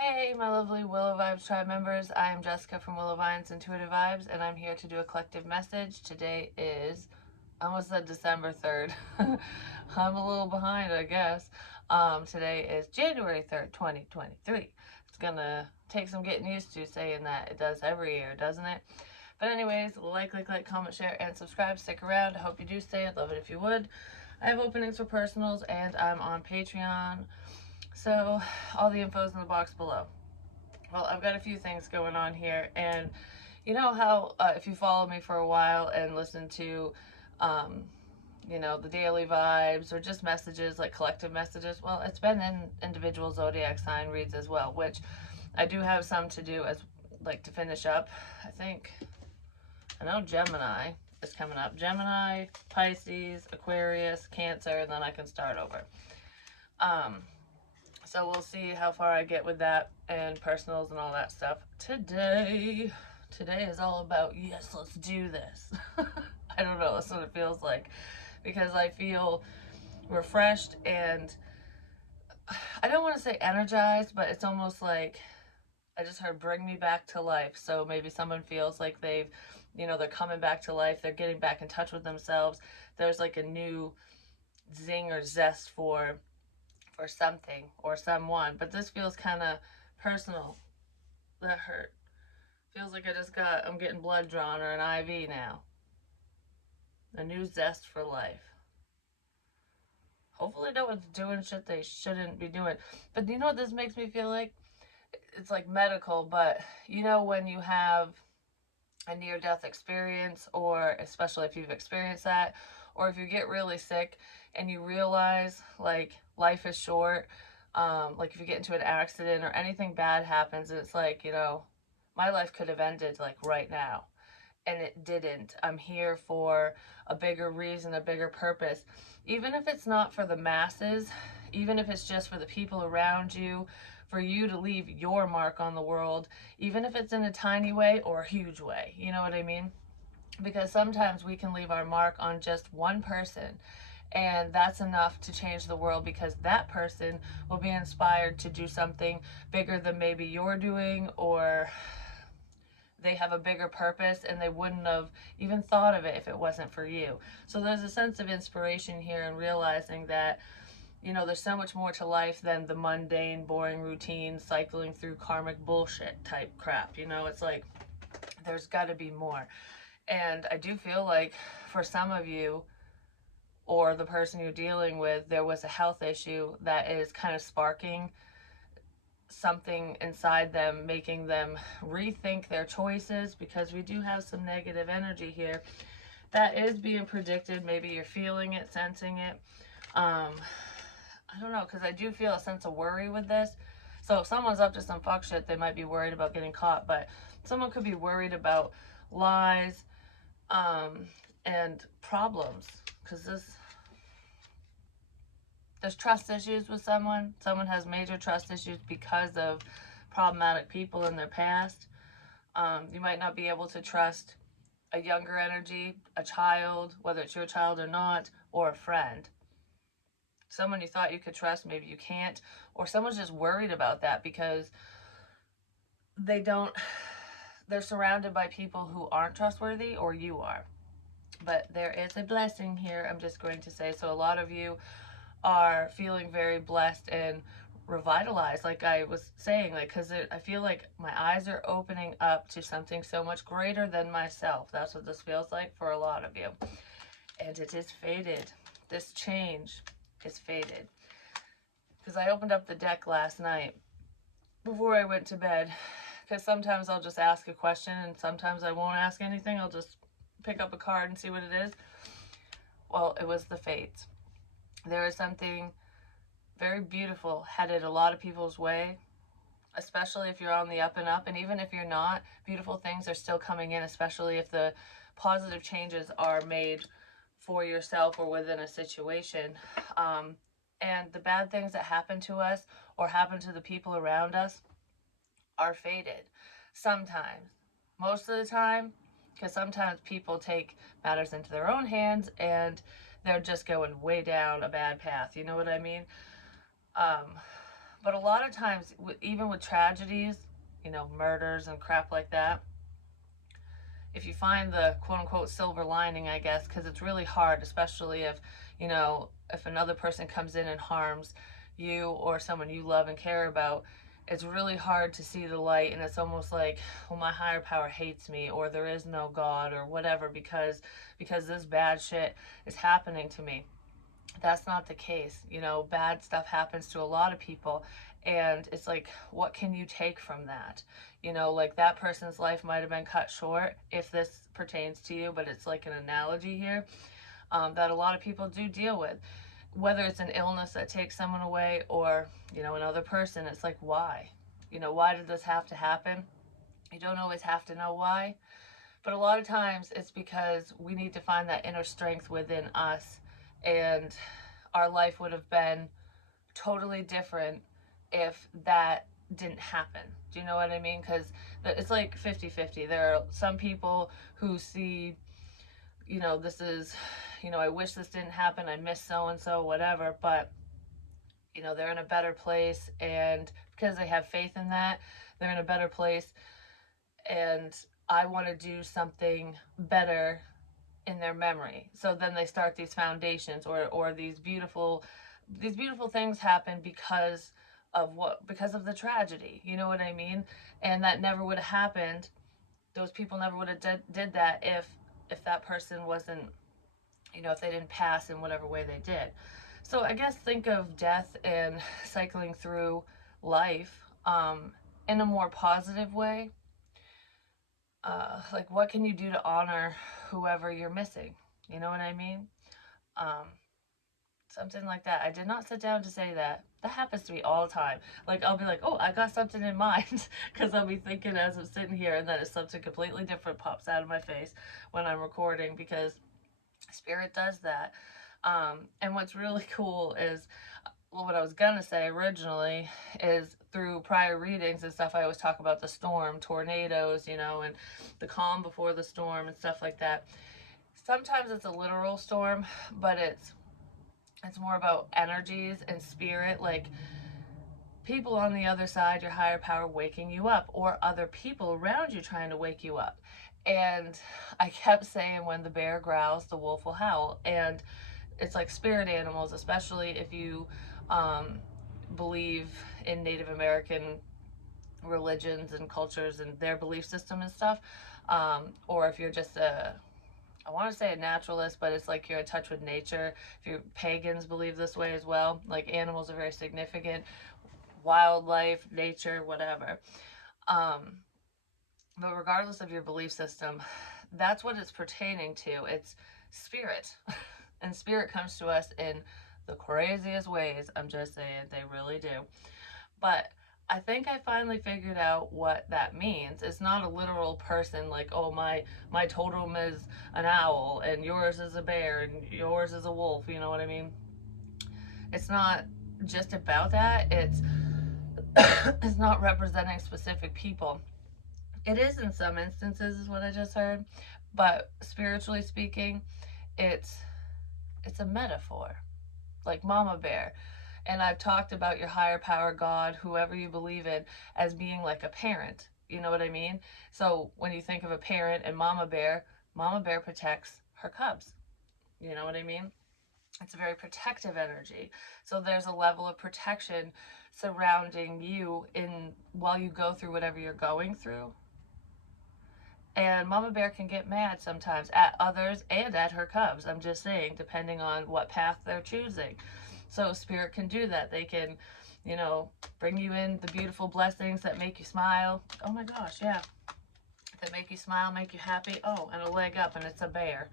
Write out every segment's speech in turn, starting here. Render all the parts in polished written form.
Hey, my lovely Willow Vibes tribe members. I am Jessica from Willow Vines Intuitive Vibes, and I'm here to do a collective message. Today is, I almost said December 3rd. I'm a little behind, I guess. Today is January 3rd, 2023. It's gonna take some getting used to saying that. It does every year, doesn't it? But anyways, like, comment, share, and subscribe. Stick around. I hope you do stay. I'd love it if you would. I have openings for personals, and I'm on Patreon. So all the info's in the box below. Well, I've got a few things going on here, and you know how if you follow me for a while and listen to the daily vibes or just messages, like collective messages, well, it's been in individual zodiac sign reads as well, which I do have some to do as like to finish up. I know Gemini is coming up. Gemini, Pisces, Aquarius, Cancer, and then I can start over. So we'll see how far I get with that and personals and all that stuff. Today is all about, yes, let's do this. I don't know, that's what it feels like, because I feel refreshed and I don't want to say energized, but it's almost like I just heard bring me back to life. So maybe someone feels like they're coming back to life. They're getting back in touch with themselves. There's like a new zing or zest for something or someone, but this feels kind of personal. That hurt. Feels like I'm getting blood drawn or an IV now. A new zest for life. Hopefully no one's doing shit they shouldn't be doing. But you know what this makes me feel like? It's like medical, but you know when you have a near-death experience, or especially if you've experienced that, or if you get really sick and you realize like life is short, like if you get into an accident or anything bad happens and it's like, my life could have ended like right now, and it didn't. I'm here for a bigger reason, a bigger purpose, even if it's not for the masses, even if it's just for the people around you, for you to leave your mark on the world, even if it's in a tiny way or a huge way. You know what I mean? Because sometimes we can leave our mark on just one person, and that's enough to change the world, because that person will be inspired to do something bigger than maybe you're doing, or they have a bigger purpose and they wouldn't have even thought of it if it wasn't for you. So there's a sense of inspiration here, and realizing that there's so much more to life than the mundane, boring routine, cycling through karmic bullshit type crap. It's like there's got to be more. And I do feel like for some of you, or the person you're dealing with, there was a health issue that is kind of sparking something inside them, making them rethink their choices, because we do have some negative energy here that is being predicted. Maybe you're feeling it, sensing it. I don't know, because I do feel a sense of worry with this. So if someone's up to some fuck shit, they might be worried about getting caught, but someone could be worried about lies and problems, because there's trust issues with someone. Someone has major trust issues because of problematic people in their past. You might not be able to trust a younger energy, a child, whether it's your child or not, or a friend. Someone you thought you could trust, maybe you can't, or someone's just worried about that because they're surrounded by people who aren't trustworthy, or you are. But there is a blessing here, I'm just going to say. So a lot of you are feeling very blessed and revitalized, like I was saying, like, because I feel like my eyes are opening up to something so much greater than myself. That's what this feels like for a lot of you. And it is fated. This change is fated. Because I opened up the deck last night before I went to bed, because sometimes I'll just ask a question and sometimes I won't ask anything. I'll just pick up a card and see what it is. Well, it was the fates. There is something very beautiful headed a lot of people's way, especially if you're on the up and up. And even if you're not, beautiful things are still coming in, especially if the positive changes are made for yourself or within a situation. And the bad things that happen to us or happen to the people around us are fated. Sometimes. Most of the time, because sometimes people take matters into their own hands and they're just going way down a bad path. You know what I mean? But a lot of times, even with tragedies, murders and crap like that, if you find the quote unquote silver lining, I guess, because it's really hard, especially if another person comes in and harms you or someone you love and care about, it's really hard to see the light. And it's almost like, well, my higher power hates me, or there is no God, or whatever, because this bad shit is happening to me. That's not the case. Bad stuff happens to a lot of people, and it's like, what can you take from that? Like, that person's life might have been cut short, if this pertains to you, but it's like an analogy here, that a lot of people do deal with, whether it's an illness that takes someone away, or another person. It's like, why? Why did this have to happen? You don't always have to know why, but a lot of times it's because we need to find that inner strength within us, and our life would have been totally different if that didn't happen. Do you know what I mean? Because it's like 50-50. There are some people who see, this is, I wish this didn't happen, I miss so and so, whatever, but they're in a better place, and because they have faith in that, they're in a better place, and I want to do something better in their memory. So then they start these foundations, or these beautiful things happen because of the tragedy. You know what I mean? And that never would have happened. Those people never would have did that if that person wasn't, if they didn't pass in whatever way they did. So I guess think of death and cycling through life, in a more positive way. Like, what can you do to honor whoever you're missing? You know what I mean? Um, Something like that. I did not sit down to say that. That happens to me all the time. Like, I'll be like, oh, I got something in mind, because I'll be thinking as I'm sitting here, and then it's something completely different pops out of my face when I'm recording, because Spirit does that. And what's really cool is, well, what I was gonna say originally is, through prior readings and stuff, I always talk about the storm, tornadoes, and the calm before the storm and stuff like that. Sometimes it's a literal storm, but it's more about energies and spirit, like people on the other side, your higher power waking you up, or other people around you trying to wake you up. And I kept saying, when the bear growls, the wolf will howl. And it's like spirit animals, especially if you believe in Native American religions and cultures and their belief system and stuff, or if you're just I want to say a naturalist, but it's like you're in touch with nature. If you pagans believe this way as well, like animals are very significant, wildlife, nature, whatever. Um, but regardless of your belief system, that's what it's pertaining to. It's spirit. And spirit comes to us in the craziest ways. I'm just saying, they really do. But I think I finally figured out what that means. It's not a literal person, like, oh, my totem is an owl, and yours is a bear, and yours is a wolf. You know what I mean? It's not just about that. It's not representing specific people. It is in some instances, is what I just heard, but spiritually speaking, it's it's a metaphor, like Mama Bear. And I've talked about your higher power, God, whoever you believe in, as being like a parent. You know what I mean? So when you think of a parent and Mama Bear protects her cubs. You know what I mean? It's a very protective energy. So there's a level of protection surrounding you in while you go through whatever you're going through. And Mama Bear can get mad sometimes at others and at her cubs. I'm just saying, depending on what path they're choosing. So Spirit can do that. They can, bring you in the beautiful blessings that make you smile. Oh my gosh, yeah. That make you smile, make you happy. Oh, and a leg up, and it's a bear.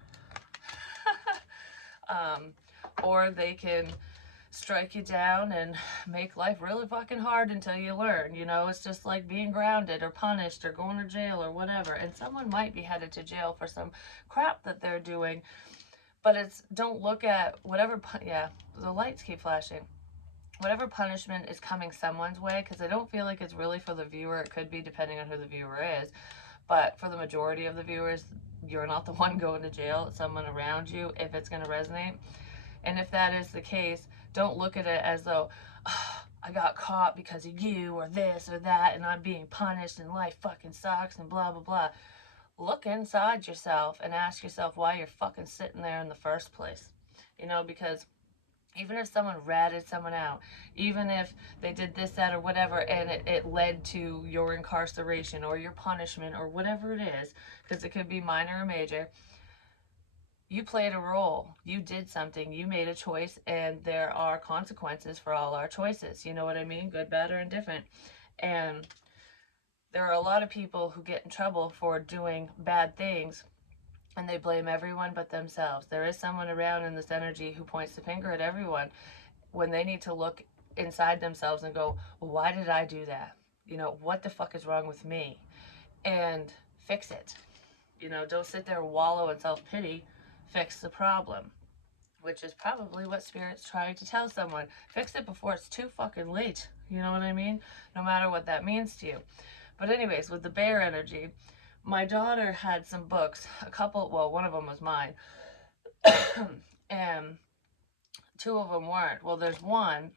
Or they can strike you down and make life really fucking hard until you learn. It's just like being grounded or punished or going to jail or whatever. And someone might be headed to jail for some crap that they're doing. But don't look at whatever, yeah, the lights keep flashing. Whatever punishment is coming someone's way, because I don't feel like it's really for the viewer. It could be, depending on who the viewer is. But for the majority of the viewers, you're not the one going to jail. It's someone around you, if it's going to resonate. And if that is the case, don't look at it as though, oh, I got caught because of you or this or that and I'm being punished and life fucking sucks and blah, blah, blah. Look inside yourself and ask yourself why you're fucking sitting there in the first place. You know, because even if someone ratted someone out, even if they did this, that, or whatever, and it led to your incarceration or your punishment or whatever it is, because it could be minor or major, you played a role. You did something. You made a choice, and there are consequences for all our choices. You know what I mean? Good, bad, or indifferent. And there are a lot of people who get in trouble for doing bad things and they blame everyone but themselves. There is someone around in this energy who points the finger at everyone when they need to look inside themselves and go, well, why did I do that? You know, what the fuck is wrong with me? And fix it. You know, don't sit there and wallow in self-pity. Fix the problem, which is probably what Spirit's trying to tell someone. Fix it before it's too fucking late. You know what I mean? No matter what that means to you. But anyways, with the bear energy, my daughter had some books, a couple, well, one of them was mine, and two of them weren't. Well, there's one,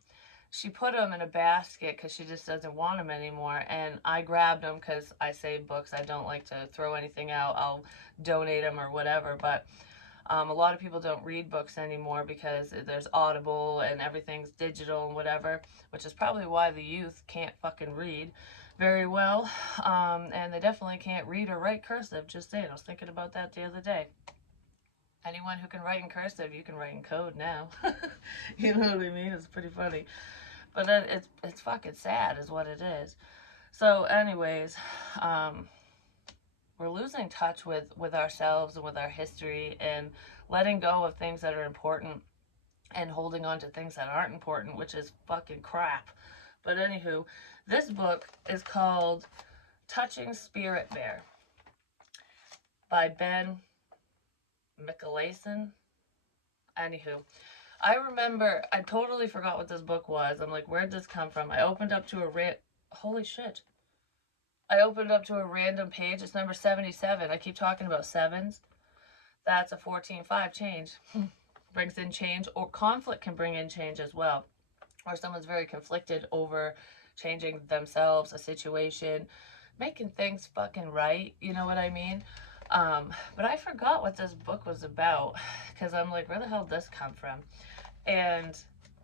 she put them in a basket because she just doesn't want them anymore, and I grabbed them because I save books. I don't like to throw anything out. I'll donate them or whatever, but a lot of people don't read books anymore because there's Audible and everything's digital and whatever, which is probably why the youth can't fucking read very well. And they definitely can't read or write cursive. Just saying, I was thinking about that the other day. Anyone who can write in cursive, you can write in code now. You know what I mean? It's pretty funny. But it's fucking sad is what it is. So anyways, we're losing touch with ourselves and with our history and letting go of things that are important and holding on to things that aren't important, which is fucking crap. But anywho, this book is called Touching Spirit Bear by Ben Michelason. Anywho, I remember, I totally forgot what this book was. I'm like, where'd this come from? I opened up to holy shit. I opened up to a random page. It's number 77. I keep talking about sevens. That's a 14-5 change. Brings in change, or conflict can bring in change as well. Or someone's very conflicted over changing themselves, a situation, making things fucking right. You know what I mean? But I forgot what this book was about because I'm like, where the hell did this come from? And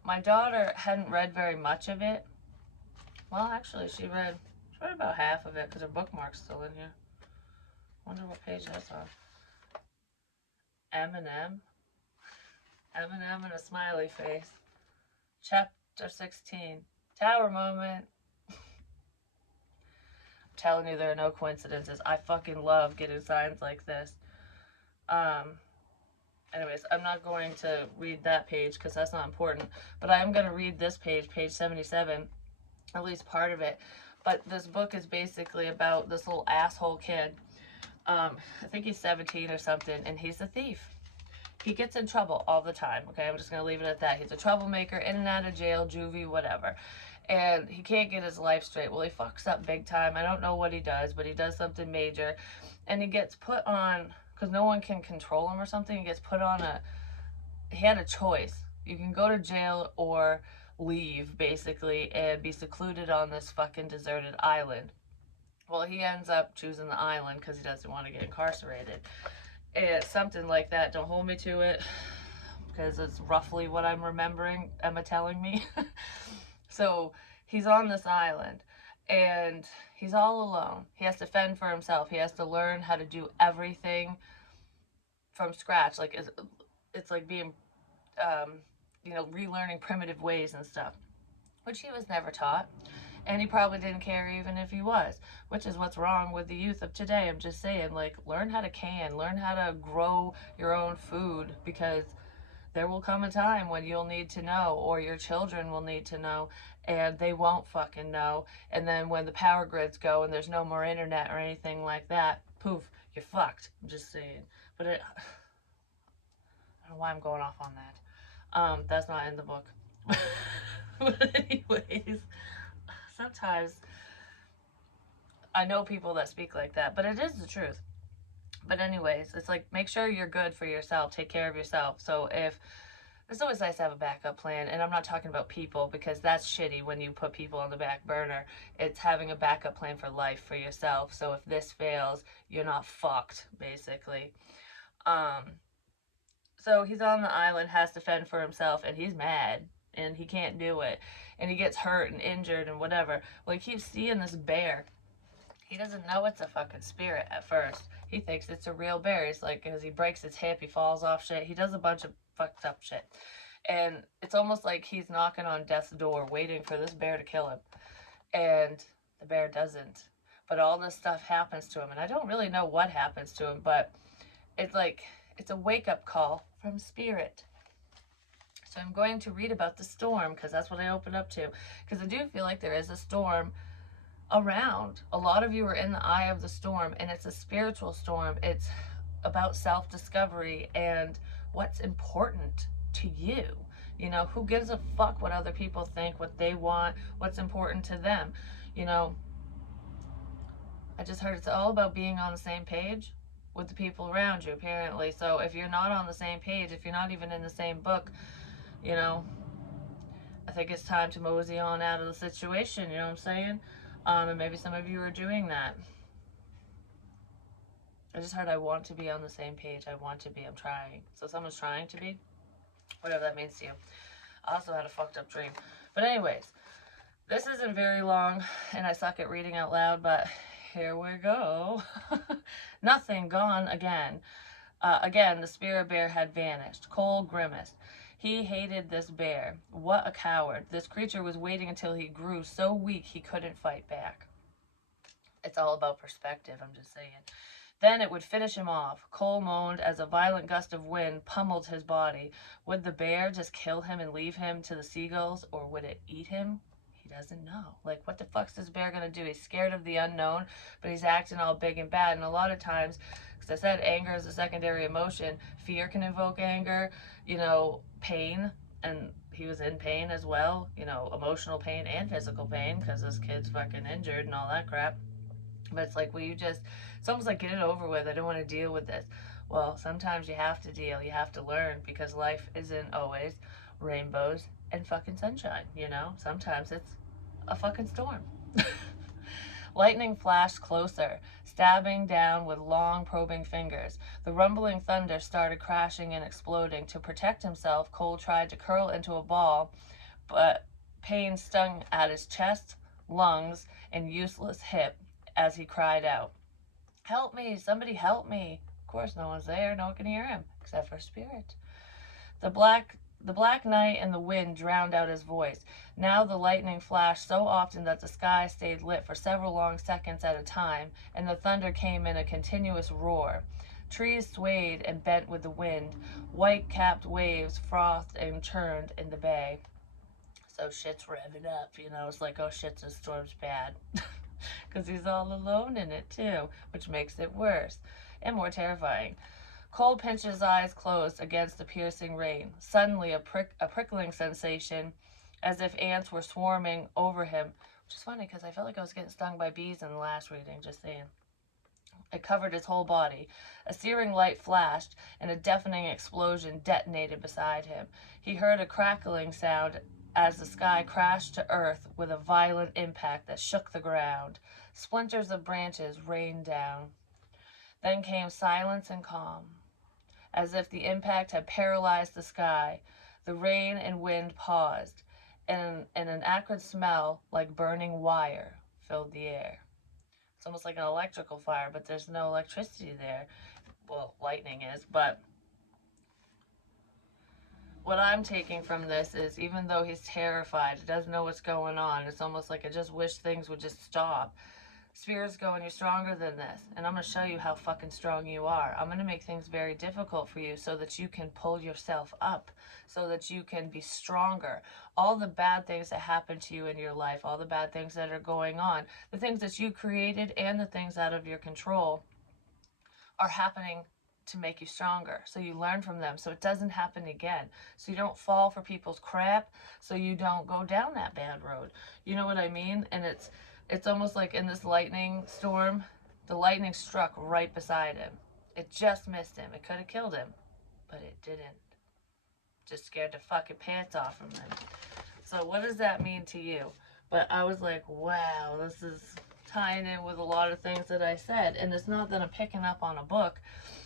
my daughter hadn't read very much of it. Well, actually, she read about half of it because her bookmark's still in here. Wonder what page that's on. Eminem and a smiley face. Chapter 16. Tower moment. I'm telling you, there are no coincidences. I fucking love getting signs like this. Anyways, I'm not going to read that page because that's not important. But I am going to read this page, page 77, at least part of it. But this book is basically about this little asshole kid. I think he's 17 or something, and he's a thief. He gets in trouble all the time, okay? I'm just going to leave it at that. He's a troublemaker, in and out of jail, juvie, whatever. And he can't get his life straight. Well, he fucks up big time. I don't know what he does, but he does something major. And he gets put on, because no one can control him or something, he gets put on he had a choice. You can go to jail or leave, basically, and be secluded on this fucking deserted island. Well, he ends up choosing the island because he doesn't want to get incarcerated. It's something like that. Don't hold me to it because it's roughly what I'm remembering Emma telling me. So he's on this island and he's all alone. He has to fend for himself. He has to learn how to do everything from scratch. Like it's like being, relearning primitive ways and stuff, which he was never taught. And he probably didn't care even if he was, which is what's wrong with the youth of today. I'm just saying, like, learn how to learn how to grow your own food, because there will come a time when you'll need to know, or your children will need to know, and they won't fucking know. And then when the power grids go and there's no more internet or anything like that, poof, you're fucked. I'm just saying. But I don't know why I'm going off on that. That's not in the book. But anyways, sometimes I know people that speak like that, but it is the truth. But anyways, it's like, make sure you're good for yourself. Take care of yourself. So if It's always nice to have a backup plan, and I'm not talking about people because that's shitty when you put people on the back burner. It's having a backup plan for life for yourself. So if this fails, you're not fucked, basically. Um, so he's on the island, has to fend for himself, and he's mad, and he can't do it, and he gets hurt and injured and whatever. Well, he keeps seeing this bear. He doesn't know it's a fucking spirit at first. He thinks it's a real bear. He's like, as he breaks his hip, he falls off shit. He does a bunch of fucked up shit. And it's almost like he's knocking on death's door, waiting for this bear to kill him. And the bear doesn't. But all this stuff happens to him. And I don't really know what happens to him, but it's like, it's a wake up call from spirit. So I'm going to read about the storm because that's what I opened up to. Because I do feel like there is a storm around. A lot of you are in the eye of the storm, and it's a spiritual storm. It's about self-discovery and what's important to you. You know, who gives a fuck what other people think, what they want, what's important to them. You know, I just heard it's all about being on the same page with the people around you, apparently. So if you're not on the same page, if you're not even in the same book, you know, I think it's time to mosey on out of the situation, you know what I'm saying? And maybe some of you are doing that. I just heard I want to be on the same page. I want to be. I'm trying. So someone's trying to be, whatever that means to you. I also had a fucked up dream. But anyways, this isn't very long, and I suck at reading out loud, but here we go. Nothing, gone again. Again, the spirit bear had vanished. Cole grimaced. He hated this bear. What a coward. This creature was waiting until he grew so weak he couldn't fight back. It's all about perspective, I'm just saying. Then it would finish him off. Cole moaned as a violent gust of wind pummeled his body. Would the bear just kill him and leave him to the seagulls, or would it eat him? He doesn't know. Like, what the fuck's this bear gonna do? He's scared of the unknown, but he's acting all big and bad. And a lot of times, because I said anger is a secondary emotion, fear can invoke anger, you know, pain, and he was in pain as well, you know, emotional pain and physical pain because his kid's fucking injured and all that crap. But it's like, will you just, it's almost like, get it over with. I don't want to deal with this. Well, sometimes you have to deal. You have to learn because life isn't always rainbows and fucking sunshine, you know? Sometimes it's a fucking storm. Lightning flashed closer, stabbing down with long, probing fingers. The rumbling thunder started crashing and exploding. To protect himself, Cole tried to curl into a ball, but pain stung at his chest, lungs, and useless hip as he cried out, "Help me! Somebody help me!" Of course, no one's there. No one can hear him, except for Spirit. The black night and the wind drowned out his voice. Now the lightning flashed so often that the sky stayed lit for several long seconds at a time, and the thunder came in a continuous roar. Trees swayed and bent with the wind. White-capped waves frothed and churned in the bay. So shit's revving up, you know. It's like, oh shit, this storm's bad. Because he's all alone in it too, which makes it worse and more terrifying. Cole pinched his eyes closed against the piercing rain. Suddenly, a prickling sensation, as if ants were swarming over him, which is funny because I felt like I was getting stung by bees in the last reading, just saying. It covered his whole body. A searing light flashed, and a deafening explosion detonated beside him. He heard a crackling sound as the sky crashed to earth with a violent impact that shook the ground. Splinters of branches rained down. Then came silence and calm, as if the impact had paralyzed the sky. The rain and wind paused, and an acrid smell like burning wire filled the air. It's almost like an electrical fire, but there's no electricity there. Well, lightning is, but what I'm taking from this is, even though he's terrified, he doesn't know what's going on, it's almost like I just wish things would just stop. Spirit's going, you're stronger than this, and I'm going to show you how fucking strong you are. I'm going to make things very difficult for you so that you can pull yourself up, so that you can be stronger. All the bad things that happen to you in your life, all the bad things that are going on, the things that you created and the things out of your control are happening to make you stronger, so you learn from them, so it doesn't happen again, so you don't fall for people's crap, so you don't go down that bad road. You know what I mean? And it's almost like in this lightning storm, the lightning struck right beside him. It just missed him. It could have killed him, but it didn't. just scared to fucking pants off from them. So what does that mean to you? But I was like, wow, this is tying in with a lot of things that I said. And it's not that I'm picking up on a book,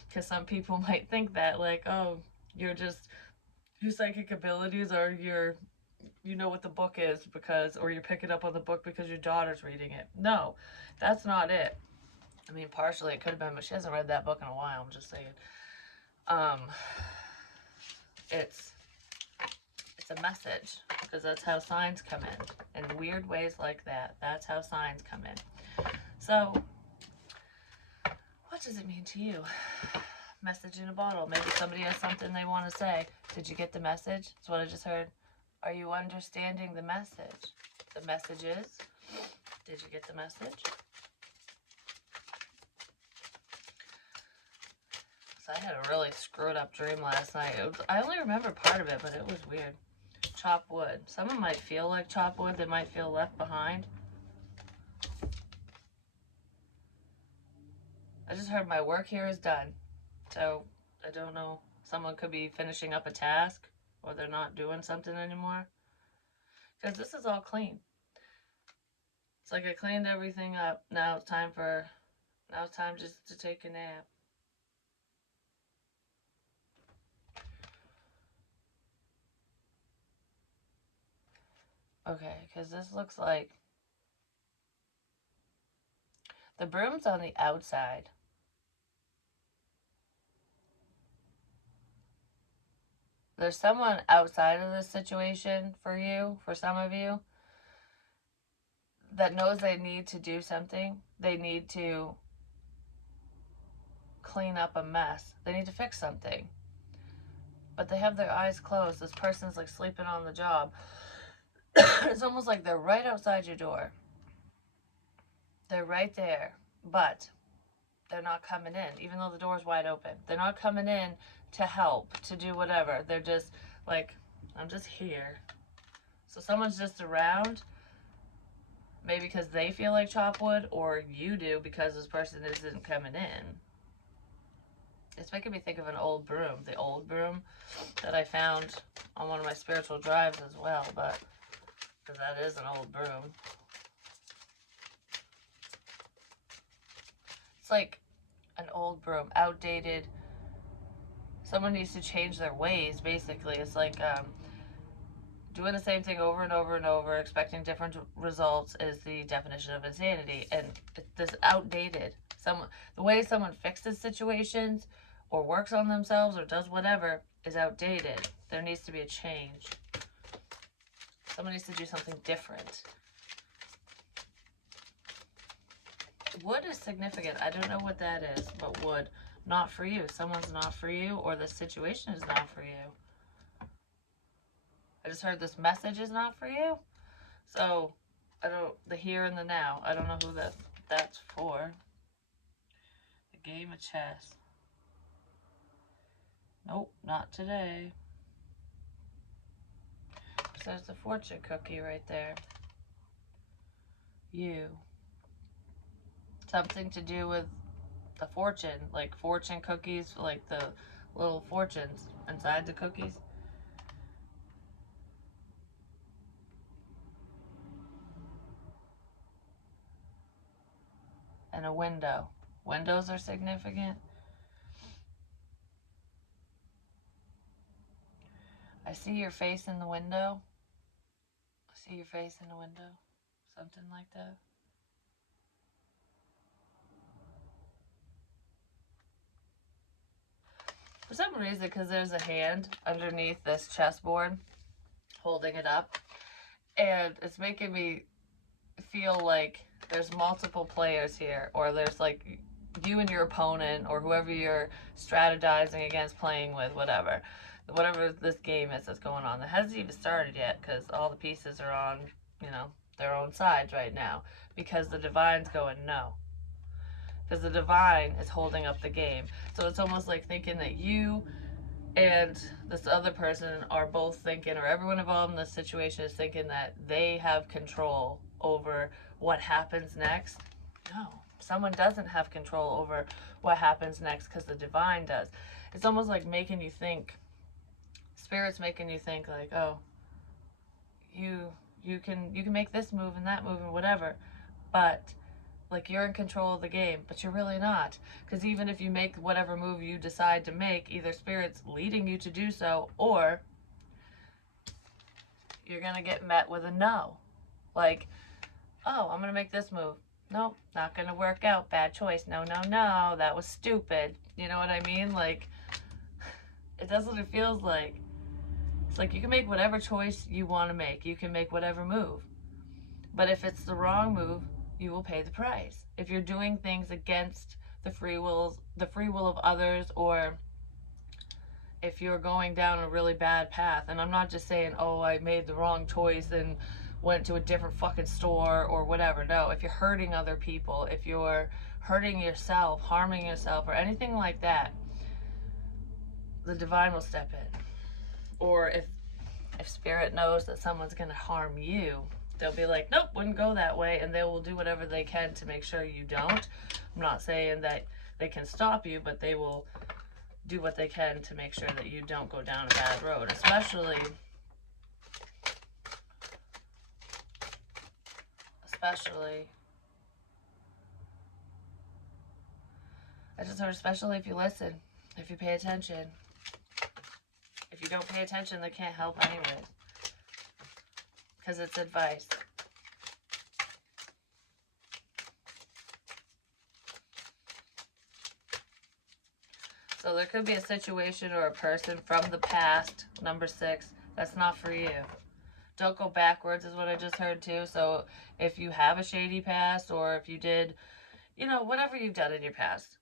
because some people might think that, like, oh, you're just, your psychic abilities are your, you know what the book is because, or you're picking up on the book because your daughter's reading it. No, that's not it. I mean, partially it could have been, but she hasn't read that book in a while. I'm just saying. Um, it's a message, because that's how signs come in weird ways like that. That's how signs come in. So, what does it mean to you? Message in a bottle. Maybe somebody has something they want to say. Did you get the message? That's what I just heard. Are you understanding the message? The message is, did you get the message? So I had a really screwed up dream last night. I only remember part of it, but it was weird. Chop wood. Someone might feel like chop wood. They might feel left behind. I just heard my work here is done. So I don't know. Someone could be finishing up a task, or they're not doing something anymore. Because this is all clean. It's like I cleaned everything up. Now it's time just to take a nap. Okay, because this looks like the broom's on the outside. There's someone outside of this situation for you, for some of you, that knows they need to do something. They need to clean up a mess. They need to fix something. But they have their eyes closed. This person's like sleeping on the job. It's almost like they're right outside your door. They're right there, but they're not coming in, even though the door's wide open. They're not coming in to help, to do whatever. They're just like, I'm just here. So someone's just around, maybe because they feel like chop wood, or you do because this person isn't coming in. It's making me think of an old broom, the old broom that I found on one of my spiritual drives as well, but because that is an old broom. It's like an old broom, outdated. Someone needs to change their ways, basically. It's like doing the same thing over and over and over, expecting different results is the definition of insanity. And this outdated. The way someone fixes situations or works on themselves or does whatever is outdated. There needs to be a change. Someone needs to do something different. Wood is significant. I don't know what that is, but wood. Not for you. Someone's not for you, or the situation is not for you. I just heard this message is not for you. So, the here and the now. I don't know who that's for. The game of chess. Nope, not today. So there's the fortune cookie right there. You. Something to do with the fortune, like fortune cookies, like the little fortunes inside the cookies. And a window. Windows are significant. I see your face in the window. I see your face in the window. Something like that. For some reason, because there's a hand underneath this chessboard holding it up, and it's making me feel like there's multiple players here, or there's like you and your opponent, or whoever you're strategizing against, playing with, whatever this game is that's going on. That hasn't even started yet, because all the pieces are on, their own sides right now, because the divine's going no. Because the divine is holding up the game. So it's almost like thinking that you and this other person are both thinking, or everyone involved in this situation is thinking, that they have control over what happens next. No, someone doesn't have control over what happens next, because the divine does. It's almost like making you think Spirit's making you think like, oh, you can make this move and that move and whatever, but like you're in control of the game, but you're really not. Because even if you make whatever move you decide to make, either Spirit's leading you to do so, or you're gonna get met with a no. Like, oh, I'm gonna make this move. Nope, not gonna work out. Bad choice. No, no, no. That was stupid. You know what I mean? Like, that's what it feels like. It's like you can make whatever choice you want to make. You can make whatever move. But if it's the wrong move, you will pay the price. If you're doing things against the free will of others, or if you're going down a really bad path, and I'm not just saying, oh, I made the wrong choice and went to a different fucking store or whatever. No, if you're hurting other people, if you're hurting yourself, harming yourself, or anything like that, the divine will step in. Or if Spirit knows that someone's going to harm you, they'll be like, nope, wouldn't go that way, and they will do whatever they can to make sure you don't. I'm not saying that they can stop you, but they will do what they can to make sure that you don't go down a bad road, especially I just heard, especially if you listen, if you pay attention. If you don't pay attention, they can't help anyways, because it's advice. So there could be a situation or a person from the past, number 6, that's not for you. Don't go backwards is what I just heard too. So if you have a shady past, or if you did, whatever you've done in your past,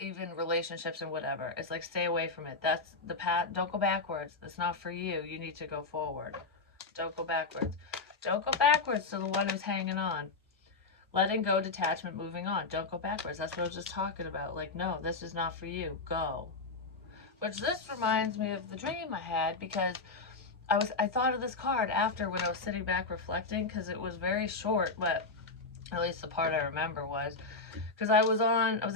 even relationships and whatever, it's like, stay away from it. That's the path. Don't go backwards. It's not for you. You need to go forward. Don't go backwards. Don't go backwards to the one who's hanging on. Letting go, detachment, moving on. Don't go backwards. That's what I was just talking about. Like, no, this is not for you. Go. Which this reminds me of the dream I had, because I thought of this card after, when I was sitting back reflecting, because it was very short, but at least the part I remember was, because I was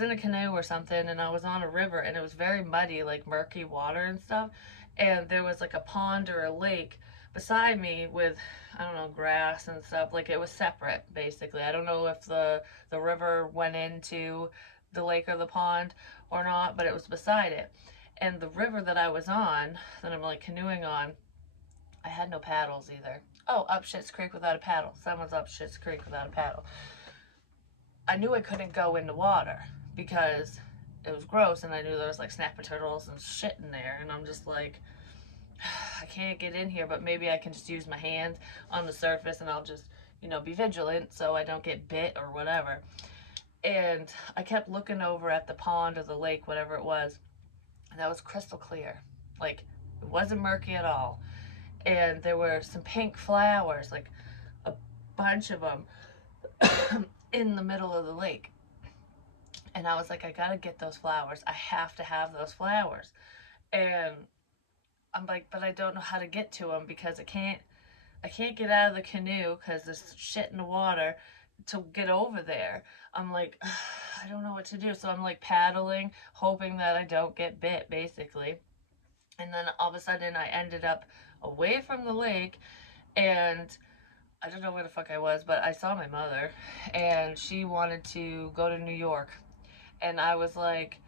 in a canoe or something, and I was on a river, and it was very muddy, like murky water and stuff, and there was like a pond or a lake beside me with, I don't know, grass and stuff. Like, it was separate, basically. I don't know if the river went into the lake or the pond or not, but it was beside it. And the river that I was on, that I'm like canoeing on, I had no paddles either. Oh, up Schitt's Creek without a paddle. Someone's up Schitt's Creek without a paddle. I knew I couldn't go in the water because it was gross, and I knew there was like snapper turtles and shit in there, and I'm just like, I can't get in here, but maybe I can just use my hands on the surface, and I'll just, be vigilant so I don't get bit or whatever. And I kept looking over at the pond or the lake, whatever it was, and that was crystal clear. Like, it wasn't murky at all. And there were some pink flowers, like a bunch of them, in the middle of the lake. And I was like, I gotta get those flowers. I have to have those flowers. And I'm like, but I don't know how to get to them, because I can't get out of the canoe because there's shit in the water to get over there. I'm like, I don't know what to do. So I'm like paddling, hoping that I don't get bit, basically. And then all of a sudden I ended up away from the lake, and I don't know where the fuck I was, but I saw my mother, and she wanted to go to New York. And I was like,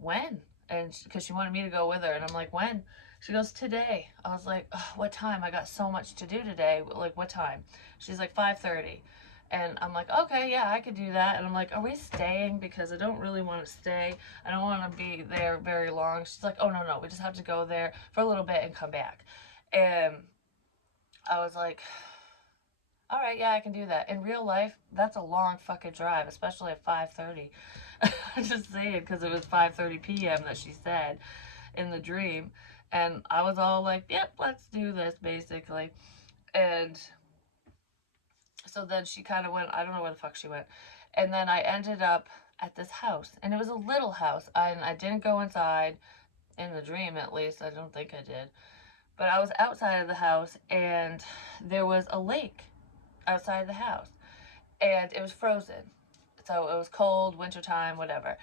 when? And because she wanted me to go with her, and I'm like, when? She goes, today. I was like, what time? I got so much to do today. Like, what time? She's like, 5:30. And I'm like, okay, yeah, I could do that. And I'm like, are we staying? Because I don't really want to stay. I don't want to be there very long. She's like, oh, no, we just have to go there for a little bit and come back. And I was like, all right, yeah, I can do that. In real life, that's a long fucking drive, especially at 5:30. I'm just saying, because it was 5:30 p.m. that she said in the dream. And I was all like, yep, let's do this, basically. And so then she kind of went, I don't know where the fuck she went. And then I ended up at this house. And it was a little house. And I didn't go inside, in the dream at least. I don't think I did. But I was outside of the house, and there was a lake outside the house. And it was frozen. So it was cold, wintertime, whatever.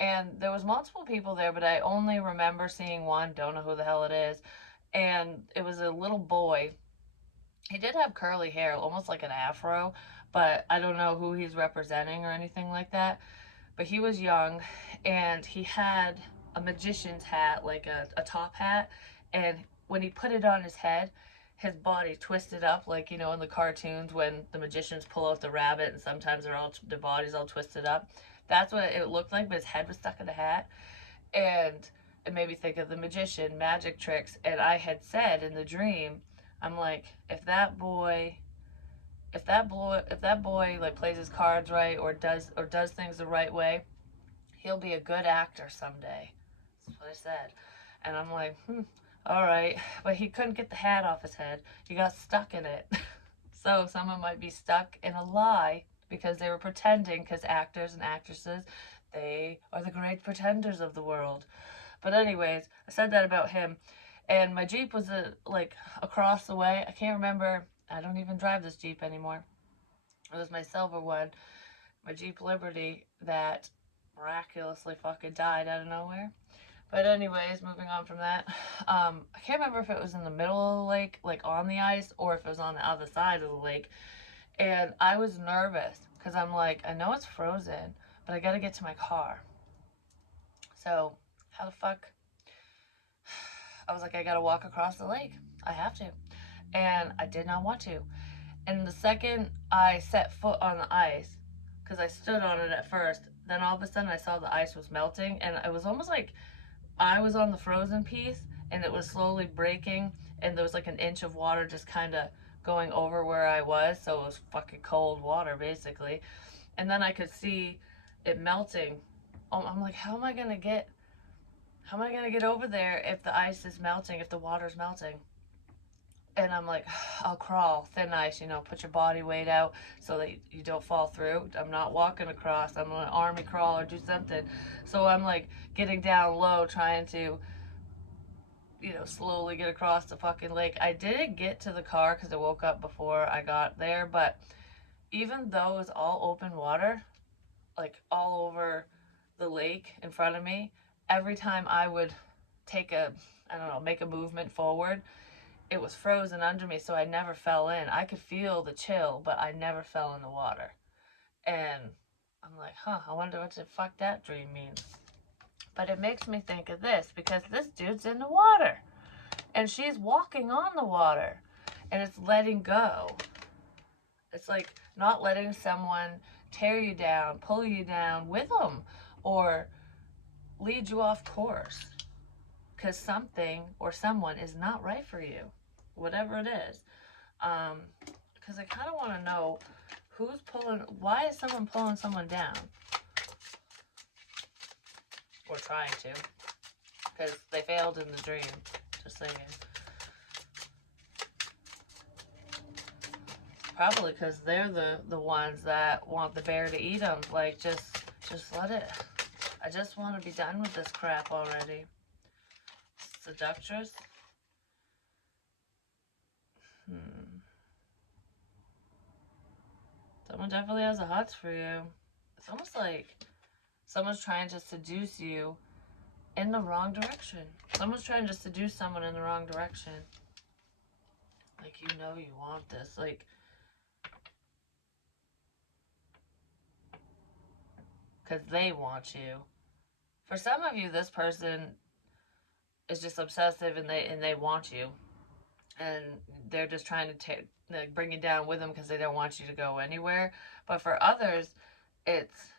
And there was multiple people there, but I only remember seeing one, don't know who the hell it is. And it was a little boy. He did have curly hair, almost like an afro, but I don't know who he's representing or anything like that. But he was young, and he had a magician's hat, like a top hat, and when he put it on his head, his body twisted up, like, you know, in the cartoons when the magicians pull out the rabbit and sometimes their body's all twisted up. That's what it looked like, but his head was stuck in the hat. And it made me think of the magician, magic tricks. And I had said in the dream, I'm like, if that boy like plays his cards right, or does things the right way, he'll be a good actor someday. That's what I said. And I'm like, all right. But he couldn't get the hat off his head. He got stuck in it. So someone might be stuck in a lie because they were pretending, because actors and actresses, they are the great pretenders of the world. But anyways, I said that about him. And my Jeep was like across the way. I can't remember. I don't even drive this Jeep anymore. It was my silver one, my Jeep Liberty, that miraculously fucking died out of nowhere. But anyways, moving on from that, I can't remember if it was in the middle of the lake, like on the ice, or if it was on the other side of the lake. And I was nervous because I'm like, I know it's frozen, but I gotta get to my car. So how the fuck? I was like, I gotta walk across the lake. I have to. And I did not want to. And the second I set foot on the ice, because I stood on it at first, then all of a sudden I saw the ice was melting, and it was almost like I was on the frozen piece and it was slowly breaking, and there was like an inch of water just kind of going over where I was, so it was fucking cold water basically. And then I could see it melting. I'm like, how am I gonna get over there if the ice is melting, if the water's melting? And I'm like, I'll crawl, thin ice, put your body weight out so that you don't fall through. I'm not walking across. I'm gonna army crawl or do something. So I'm like getting down low, trying to, slowly get across the fucking lake. I didn't get to the car because I woke up before I got there, but even though it's all open water, like all over the lake in front of me, every time I would I don't know, make a movement forward, it was frozen under me, so I never fell in. I could feel the chill, but I never fell in the water. And I'm like, I wonder what the fuck that dream means. But it makes me think of this, because this dude's in the water and she's walking on the water, and it's letting go. It's like not letting someone tear you down, pull you down with them, or lead you off course because something or someone is not right for you, whatever it is. Because I kind of want to know why is someone pulling someone down? Or trying to. Because they failed in the dream. Just saying. Probably because they're the ones that want the bear to eat them. Like, just let it. I just want to be done with this crap already. Seductress. Someone definitely has a hots for you. It's almost like someone's trying to seduce you in the wrong direction. Someone's trying to seduce someone in the wrong direction. Like, you want this. Like, because they want you. For some of you, this person is just obsessive, and they want you. And they're just trying to bring you down with them because they don't want you to go anywhere. But for others, it's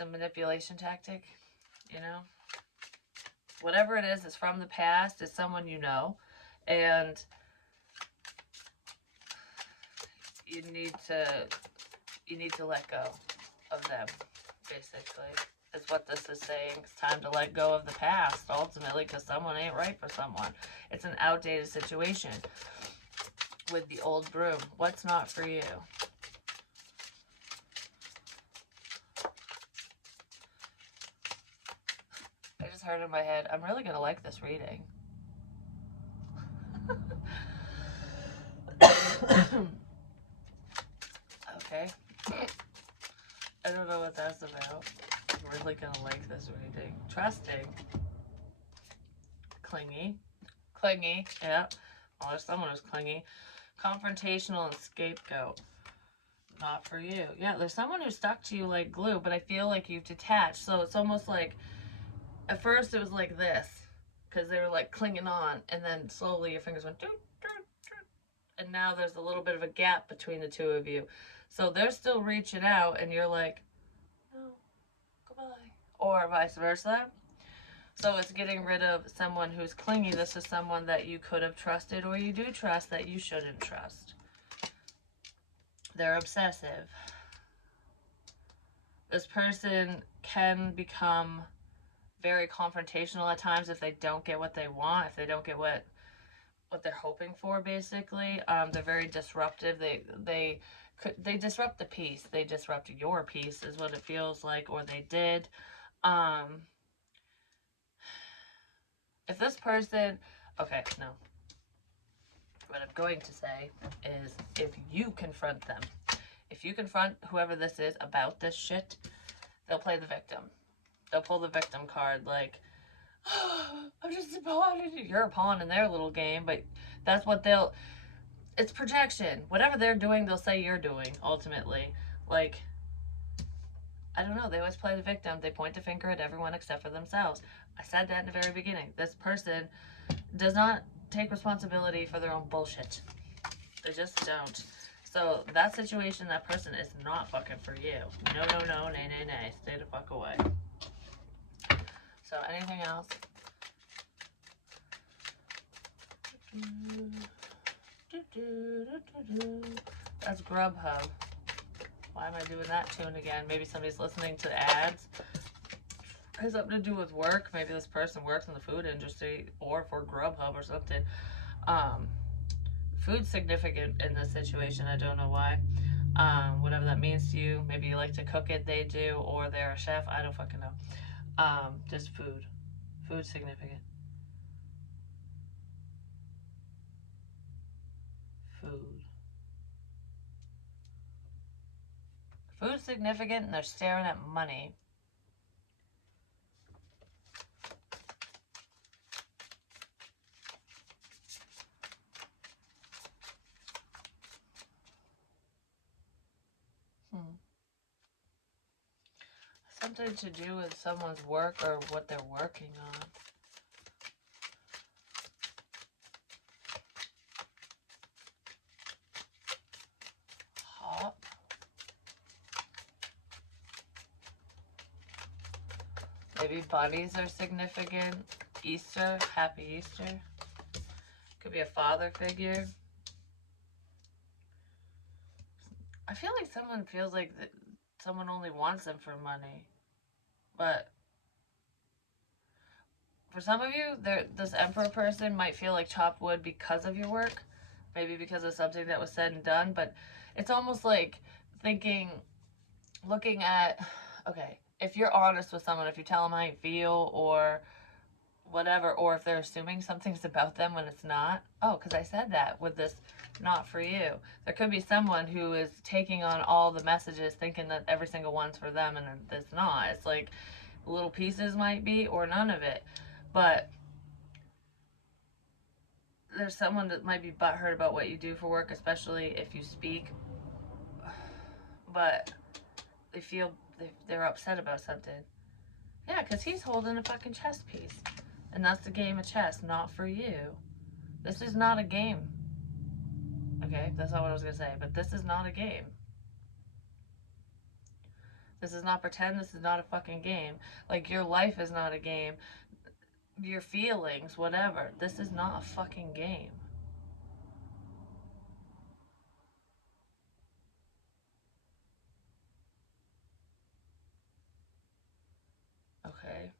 a manipulation tactic, Whatever it is, it's from the past. It's someone and you need to let go of them, basically. Is what this is saying. It's time to let go of the past, ultimately, because someone ain't right for someone. It's an outdated situation with the old broom. What's not for you? I just heard in my head, I'm really going to like this reading. Okay. I don't know what that's about. I'm really gonna like this reading. Trusting. Clingy. Clingy, yeah. Well, there's someone who's clingy. Confrontational and scapegoat. Not for you. Yeah, there's someone who stuck to you like glue, but I feel like you've detached. So it's almost like, at first it was like this, because they were like clinging on, and then slowly your fingers went doot, doot, doot, and now there's a little bit of a gap between the two of you. So they're still reaching out, and you're like, no, goodbye. Or vice versa. So it's getting rid of someone who's clingy. This is someone that you could have trusted, or you do trust that you shouldn't trust. They're obsessive. This person can become very confrontational at times if they don't get what they want, if they don't get what they're hoping for, basically. They're very disruptive. They disrupt the peace. They disrupt your peace is what it feels like, or they did. If this person, okay, no. What I'm going to say is, if you confront them, if you confront whoever this is about this shit, they'll play the victim. They'll pull the victim card, like, oh, I'm just a pawn. You're a pawn in their little game, but that's what they'll, it's projection. Whatever they're doing, they'll say you're doing, ultimately. Like, I don't know, they always play the victim. They point the finger at everyone except for themselves. I said that in the very beginning. This person does not take responsibility for their own bullshit. They just don't. So that situation, that person is not fucking for you. No, no, no, nay, nay, nay. Stay the fuck away. So anything else? That's Grubhub. Why am I doing that tune again? Maybe somebody's listening to ads. It has something to do with work. Maybe this person works in the food industry or for Grubhub or something. Food's significant in this situation. I don't know why. Whatever that means to you. Maybe you like to cook it, they do, or they're a chef. I don't fucking know. Just food. Food's significant. Food. Food's significant, and they're staring at money. Something to do with someone's work or what they're working on. Hop. Maybe bunnies are significant. Easter. Happy Easter. Could be a father figure. I feel like someone feels like someone only wants them for money. But for some of you, this emperor person might feel like chopped wood because of your work. Maybe because of something that was said and done. But it's almost like looking at, okay, if you're honest with someone, if you tell them how you feel or whatever, or if they're assuming something's about them when it's not. Oh, because I said that with this not for you. There could be someone who is taking on all the messages thinking that every single one's for them, and it's not. It's like little pieces might be, or none of it. But there's someone that might be butthurt about what you do for work, especially if you speak. But they feel they're upset about something. Yeah, because he's holding a fucking chess piece. And that's the game of chess, not for you. This is not a game. Okay, that's not what I was going to say, but this is not a game. This is not pretend, this is not a fucking game. Like, your life is not a game. Your feelings, whatever. This is not a fucking game. Okay.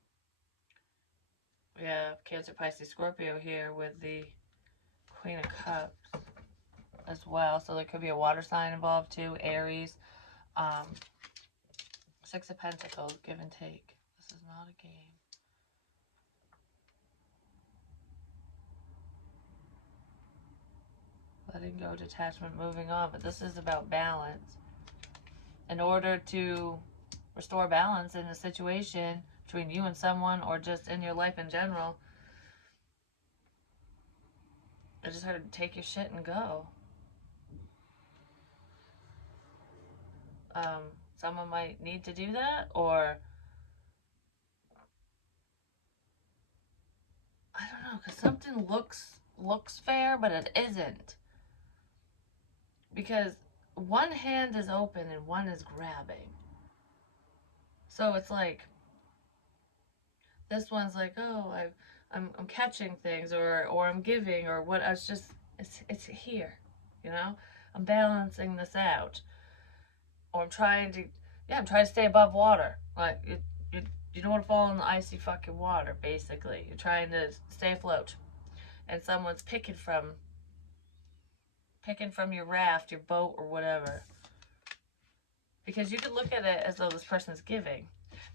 We have Cancer, Pisces, Scorpio here with the Queen of Cups as well. So there could be a water sign involved too, Aries. Six of Pentacles, give and take. This is not a game. Letting go, detachment, moving on. But this is about balance. In order to restore balance in a situation between you and someone or just in your life in general. I just heard take your shit and go. Um, Someone might need to do that, or I don't know, because something looks fair, but it isn't. Because one hand is open and one is grabbing. So it's like this one's like, oh, I'm catching things, or I'm giving, or what. It's just it's here, you know. I'm balancing this out, or I'm trying to stay above water. Like you don't want to fall in the icy fucking water. Basically, you're trying to stay afloat, and someone's picking from your raft, your boat, or whatever. Because you could look at it as though this person's giving,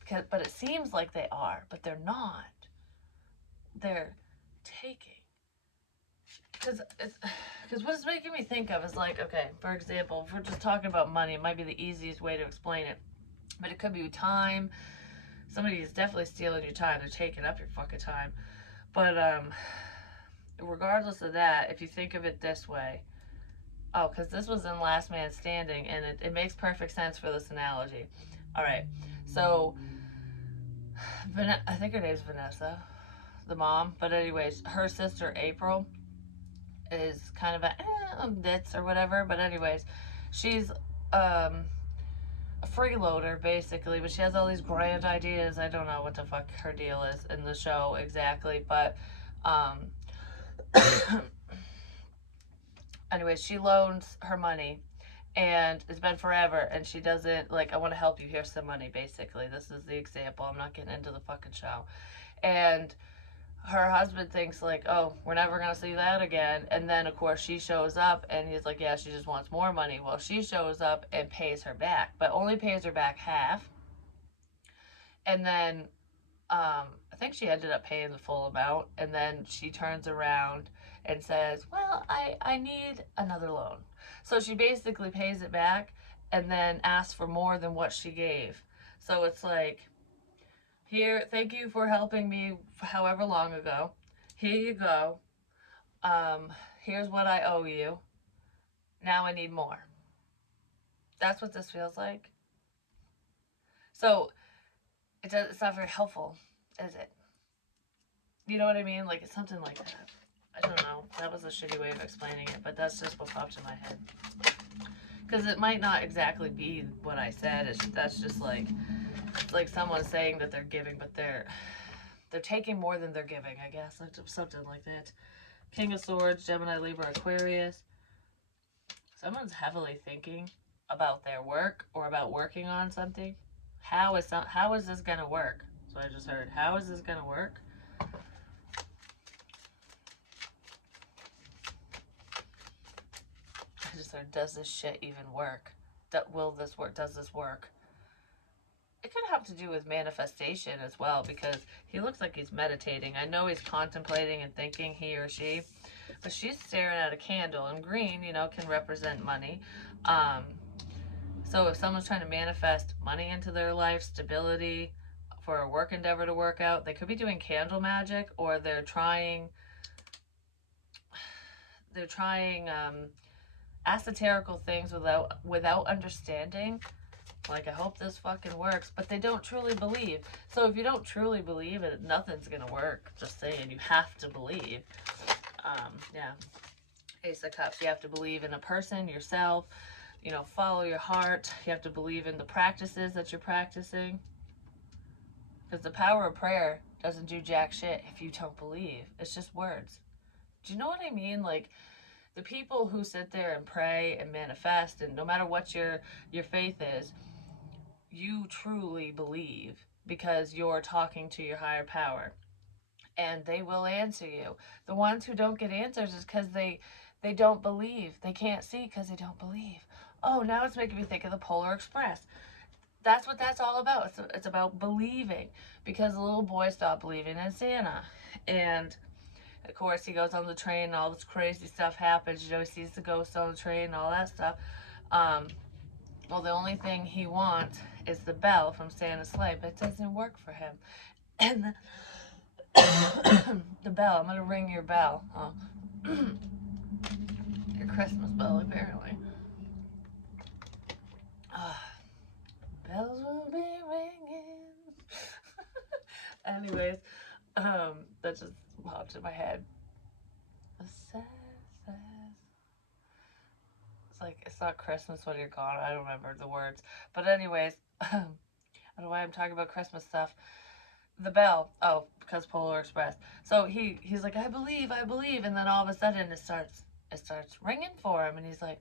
but it seems like they are, but they're not. They're taking. Because what it's making me think of is like, okay, for example, if we're just talking about money, it might be the easiest way to explain it. But it could be time. Somebody is definitely stealing your time. They're taking up your fucking time. But regardless of that, if you think of it this way, oh, because this was in Last Man Standing, and it makes perfect sense for this analogy. All right, so I think her name's Vanessa, the mom. But anyways, her sister April is kind of a ditz or whatever. But anyways, she's a freeloader basically, but she has all these grand ideas. I don't know what the fuck her deal is in the show exactly, but anyways, she loans her money, and it's been forever, and she doesn't, like, I want to help you, here's some money, basically. This is the example. I'm not getting into the fucking show. And her husband thinks, like, oh, we're never gonna see that again. And then of course she shows up, and he's like, yeah, she just wants more money. Well, she shows up and pays her back, but only pays her back half. And then I think she ended up paying the full amount, and then she turns around and says, well, I need another loan. So she basically pays it back and then asks for more than what she gave. So it's like, here, thank you for helping me however long ago. Here you go. Here's what I owe you. Now I need more. That's what this feels like. So it's not very helpful, is it? You know what I mean? Like, it's something like that. I don't know. That was a shitty way of explaining it, but that's just what popped in my head. Because it might not exactly be what I said. That's just like, it's like someone saying that they're giving, but they're taking more than they're giving, I guess. Something like that. King of Swords, Gemini, Libra, Aquarius. Someone's heavily thinking about their work or about working on something. How is this going to work? So I just heard, how is this going to work? I just heard, does this shit even work? Will this work? Does this work? It could have to do with manifestation as well, because he looks like he's meditating. I know he's contemplating and thinking, he or she, but she's staring at a candle, and green, you know, can represent money. So if someone's trying to manifest money into their life, stability, for a work endeavor to work out, they could be doing candle magic, or they're trying esoterical things without understanding. Like, I hope this fucking works, but they don't truly believe. So if you don't truly believe it, nothing's gonna work. Just saying, you have to believe. Yeah. Ace of Cups. You have to believe in a person, yourself. You know, follow your heart. You have to believe in the practices that you're practicing. Because the power of prayer doesn't do jack shit if you don't believe. It's just words. Do you know what I mean? Like, the people who sit there and pray and manifest, and no matter what your faith is, you truly believe because you're talking to your higher power, and they will answer you. The ones who don't get answers is because they don't believe. They can't see because they don't believe. Oh, now it's making me think of the Polar Express. That's what that's all about. It's about believing, because the little boy stopped believing in Santa, and of course he goes on the train and all this crazy stuff happens. You know, he sees the ghost on the train and all that stuff. Well, the only thing he wants is the bell from Santa's sleigh, but it doesn't work for him. And the bell, I'm gonna ring your bell. Oh. Your Christmas bell, apparently. Uh, bells will be ringing. Anyways, that just popped in my head. It's like, it's not Christmas when you're gone. I don't remember the words. But anyways, I don't know why I'm talking about Christmas stuff. The bell. Oh, because Polar Express. So he's like, I believe, and then all of a sudden it starts ringing for him, and he's like,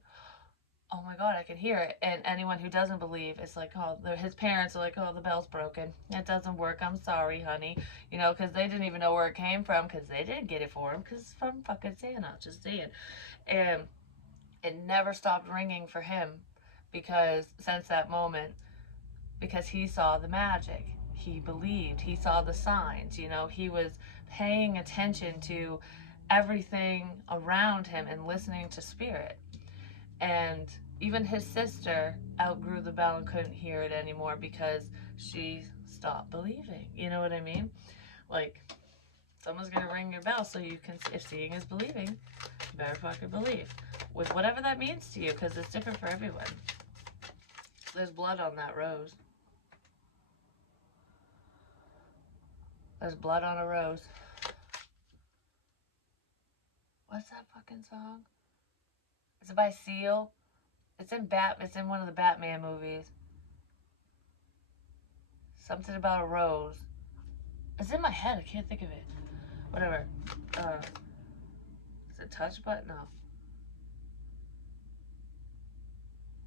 oh my god, I can hear it. And anyone who doesn't believe, it's like, oh, his parents are like, oh, the bell's broken. It doesn't work. I'm sorry, honey. You know, because they didn't even know where it came from, because they didn't get it for him, because it's from fucking Santa. Just saying. And it never stopped ringing for him, because since that moment, because he saw the magic. He believed. He saw the signs. You know, he was paying attention to everything around him and listening to spirit. And even his sister outgrew the bell and couldn't hear it anymore because she stopped believing. You know what I mean? Like, someone's gonna ring your bell so you can, if seeing is believing, you better fucking believe. With whatever that means to you, because it's different for everyone. There's blood on that rose. There's blood on a rose. What's that fucking song? Is it by Seal? It's in one of the Batman movies. Something about a rose. It's in my head. I can't think of it. Whatever. Is it Touch Button? No.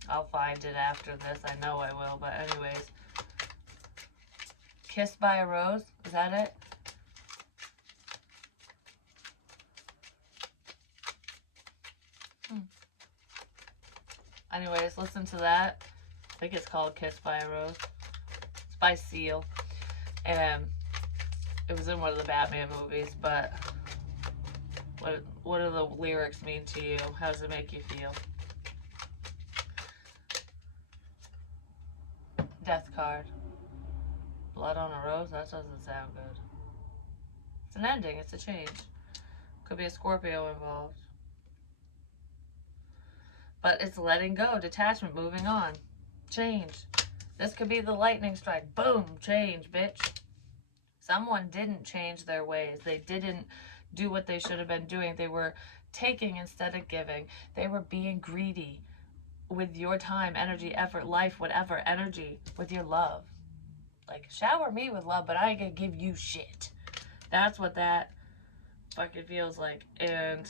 I'll find it after this. I know I will. But anyways. Kissed by a Rose. Is that it? Anyways, listen to that. I think it's called Kissed by a Rose. It's by Seal. And it was in one of the Batman movies, but what do the lyrics mean to you? How does it make you feel? Death card. Blood on a rose? That doesn't sound good. It's an ending. It's a change. Could be a Scorpio involved. But it's letting go, detachment, moving on. Change. This could be the lightning strike. Boom, change, bitch. Someone didn't change their ways. They didn't do what they should have been doing. They were taking instead of giving. They were being greedy with your time, energy, effort, life, whatever, energy, with your love. Like, shower me with love, but I ain't gonna give you shit. That's what that fucking feels like. And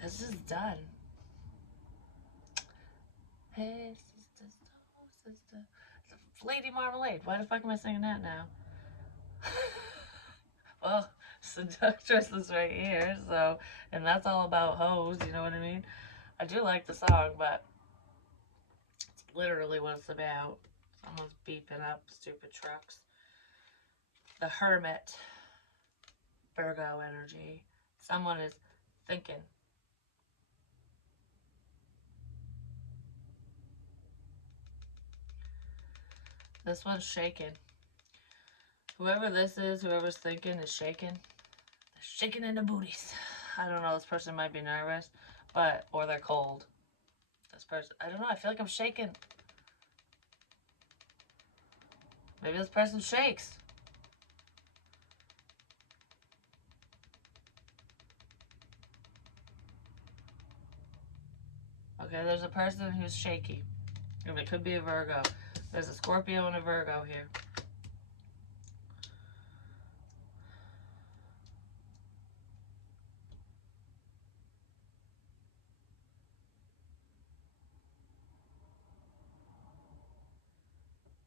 this is done. Hey, sister, sister. Lady Marmalade. Why the fuck am I singing that now? Well, Seductress is right here, so, and that's all about hoes, you know what I mean? I do like the song, but it's literally what it's about. Someone's beeping up stupid trucks. The Hermit. Virgo energy. Someone is thinking. This one's shaking. Whoever this is, whoever's thinking is shaking. They're shaking in the booties. I don't know, this person might be nervous, but, or they're cold. This person, I don't know, I feel like I'm shaking. Maybe this person shakes. Okay, there's a person who's shaky. And it could be a Virgo. There's a Scorpio and a Virgo here.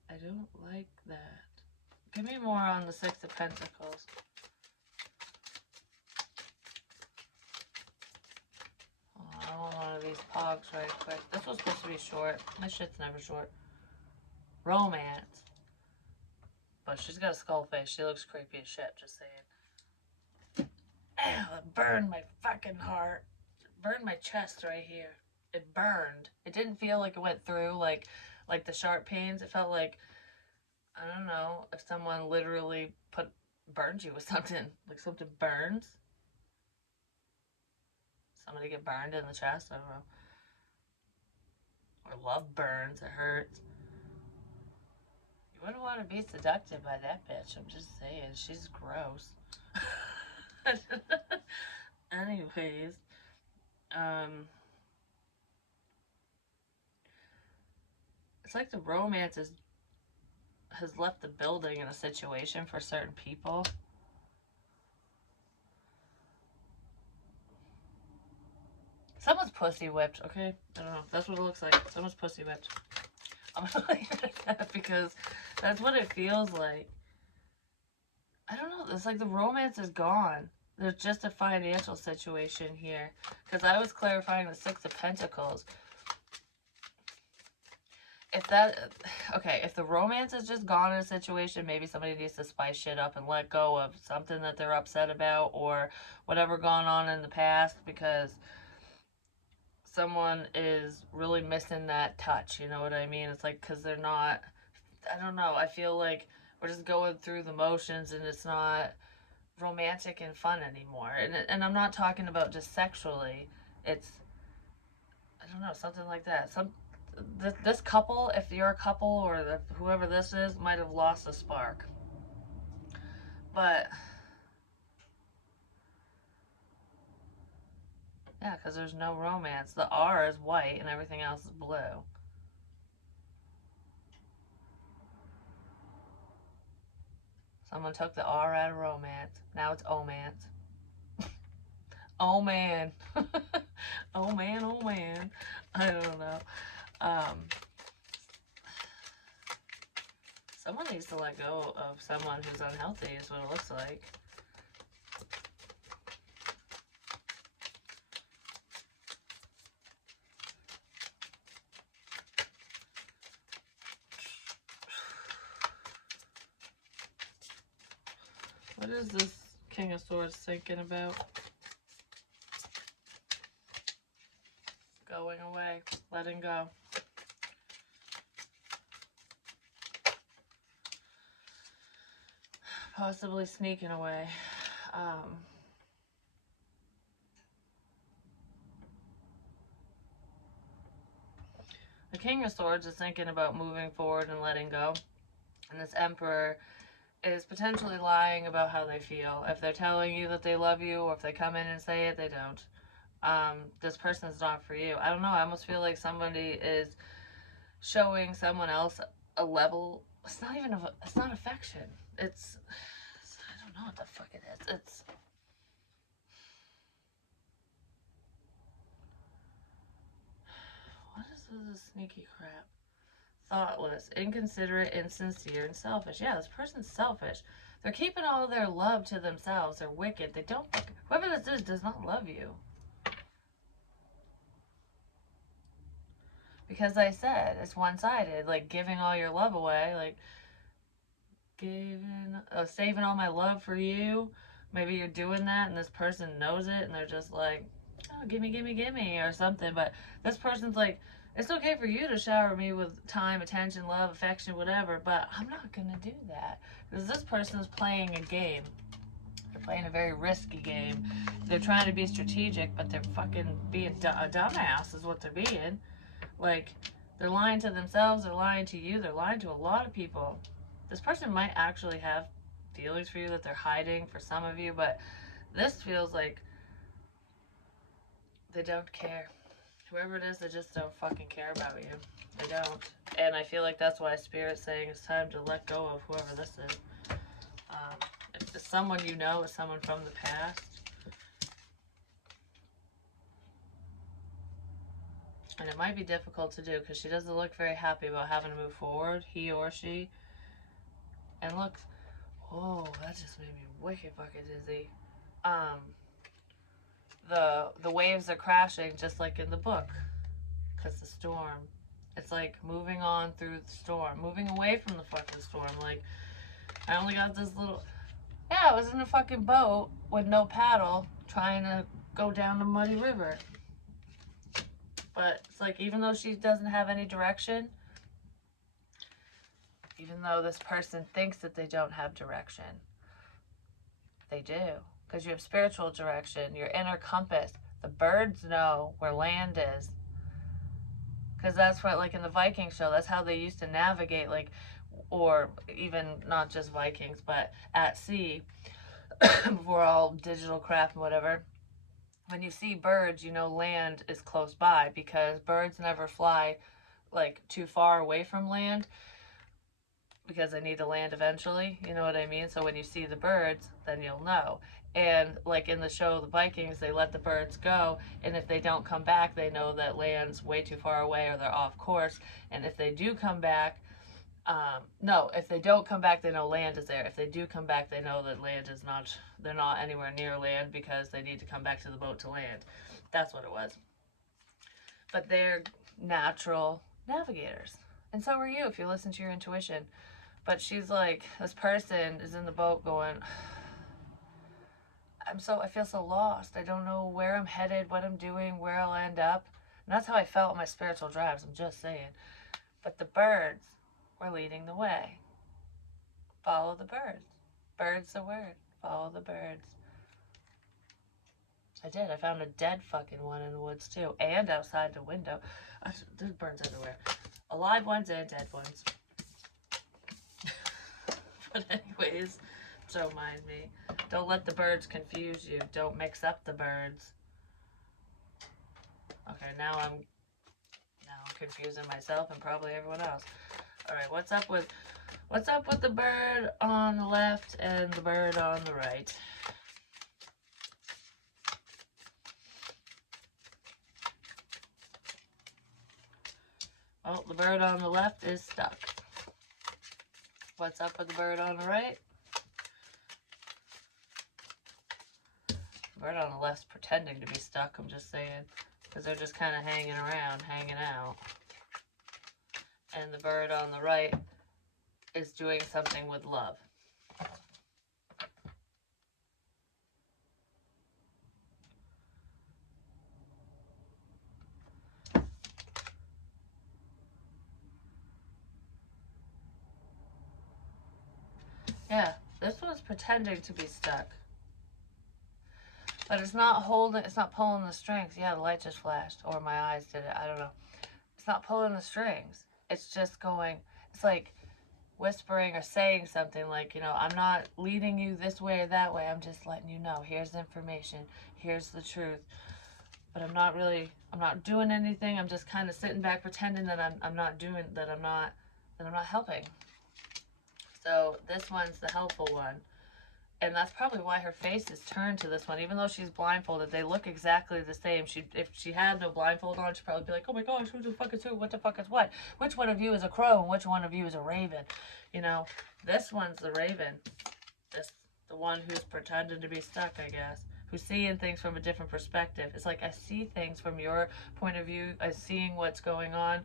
I don't like that. Give me more on the Six of Pentacles. Oh, I want one of these pogs right quick. This was supposed to be short. This shit's never short. Romance. But she's got a skull face. She looks creepy as shit, just saying. Ow, it burned my fucking heart. It burned my chest right here. It burned. It didn't feel like it went through, like Like the sharp pains, it felt like, I don't know, if someone literally burned you with something. Like something burns. Somebody get burned in the chest, I don't know. Or love burns, it hurts. You wouldn't want to be seducted by that bitch. I'm just saying, she's gross. Anyways, um, it's like the romance has left the building in a situation for certain people. Someone's pussy whipped, okay? I don't know. That's what it looks like. Someone's pussy whipped. I'm gonna leave it at that because that's what it feels like. I don't know. It's like the romance is gone. There's just a financial situation here. Because I was clarifying the Six of Pentacles. If the romance is just gone in a situation, maybe somebody needs to spice shit up and let go of something that they're upset about or whatever gone on in the past, because someone is really missing that touch, you know what I mean? It's like, because they're not, I don't know, I feel like we're just going through the motions and it's not romantic and fun anymore. And I'm not talking about just sexually. It's, I don't know, something like that. This couple, if you're a couple or whoever this is, might have lost a spark. But yeah, because there's no romance. The R is white and everything else is blue. Someone took the R out of romance. Now it's omance. Oh man. Oh man, oh man. I don't know. Someone needs to let go of someone who's unhealthy is what it looks like. What is this King of Swords thinking about? Going away, letting go. Possibly sneaking away. The King of Swords is thinking about moving forward and letting go. And this Emperor is potentially lying about how they feel. If they're telling you that they love you, or if they come in and say it, they don't. This person's not for you. I don't know. I almost feel like somebody is showing someone else a level. It's not even, it's not affection. It's, I don't know what the fuck it is. It's, what is this sneaky crap? Thoughtless, inconsiderate, insincere, and selfish. Yeah, this person's selfish. They're keeping all their love to themselves. They're wicked. They don't, whoever this is does not love you. Because I said, it's one-sided. Like, giving all your love away. Like, saving all my love for you. Maybe you're doing that and this person knows it and they're just like, oh, gimme, gimme, gimme, or something. But this person's like, it's okay for you to shower me with time, attention, love, affection, whatever, but I'm not going to do that. Because this person is playing a game. They're playing a very risky game. They're trying to be strategic, but they're fucking being a dumbass is what they're being. Like, they're lying to themselves, they're lying to you, they're lying to a lot of people. This person might actually have feelings for you that they're hiding for some of you, but this feels like they don't care. Whoever it is, they just don't fucking care about you. They don't. And I feel like that's why Spirit's saying it's time to let go of whoever this is. If it's someone you know, it's someone from the past. And it might be difficult to do because she doesn't look very happy about having to move forward, he or she. And look, oh, that just made me wicked fucking dizzy. The waves are crashing just like in the book. Because the storm. It's like moving on through the storm. Moving away from the fucking storm. Like, I only got this little... Yeah, I was in a fucking boat with no paddle trying to go down the muddy river. But it's like, even though she doesn't have any direction, Even though this person thinks that they don't have direction, they do. Because you have spiritual direction, your inner compass. The birds know where land is. Because that's what, like in the Viking show, that's how they used to navigate, like, or even not just Vikings, but at sea, before all digital crap and whatever. When you see birds, you know land is close by, because birds never fly like too far away from land, because they need to land eventually, you know what I mean? So when you see the birds, then you'll know. And like in the show The Vikings, they let the birds go, and if they don't come back, they know that land's way too far away or they're off course. And if they do come back, no, if they don't come back, they know land is there. If they do come back, they know that land is not, they're not anywhere near land, because they need to come back to the boat to land. That's what it was. But they're natural navigators. And so are you if you listen to your intuition. But she's like, this person is in the boat going, I feel so lost. I don't know where I'm headed, what I'm doing, where I'll end up. And that's how I felt in my spiritual drives, I'm just saying. But the birds were leading the way. Follow the birds. Bird's the word. Follow the birds. I did. I found a dead fucking one in the woods too. And outside the window. There's birds everywhere. Alive ones and dead ones. But anyways, don't mind me. Don't let the birds confuse you. Don't mix up the birds. Okay, now I'm confusing myself and probably everyone else. Alright, what's up with the bird on the left and the bird on the right? Oh, the bird on the left is stuck. What's up with the bird on the right? The bird on the left's pretending to be stuck, I'm just saying. Because they're just kind of hanging around, hanging out. And the bird on the right is doing something with love. Yeah, this one's pretending to be stuck. But it's not pulling the strings. Yeah, the light just flashed. Or my eyes did it, I don't know. It's not pulling the strings. It's just going, it's like whispering or saying something like, you know, I'm not leading you this way or that way. I'm just letting you know, here's the information. Here's the truth. But I'm not doing anything. I'm just kind of sitting back pretending that I'm not helping. So this one's the helpful one. And that's probably why her face is turned to this one. Even though she's blindfolded, they look exactly the same. If she had no blindfold on, she'd probably be like, oh my gosh, who the fuck is who? What the fuck is what? Which one of you is a crow and which one of you is a raven? You know, this one's the raven. The one who's pretending to be stuck, I guess. Who's seeing things from a different perspective. It's like, I see things from your point of view. I'm seeing what's going on.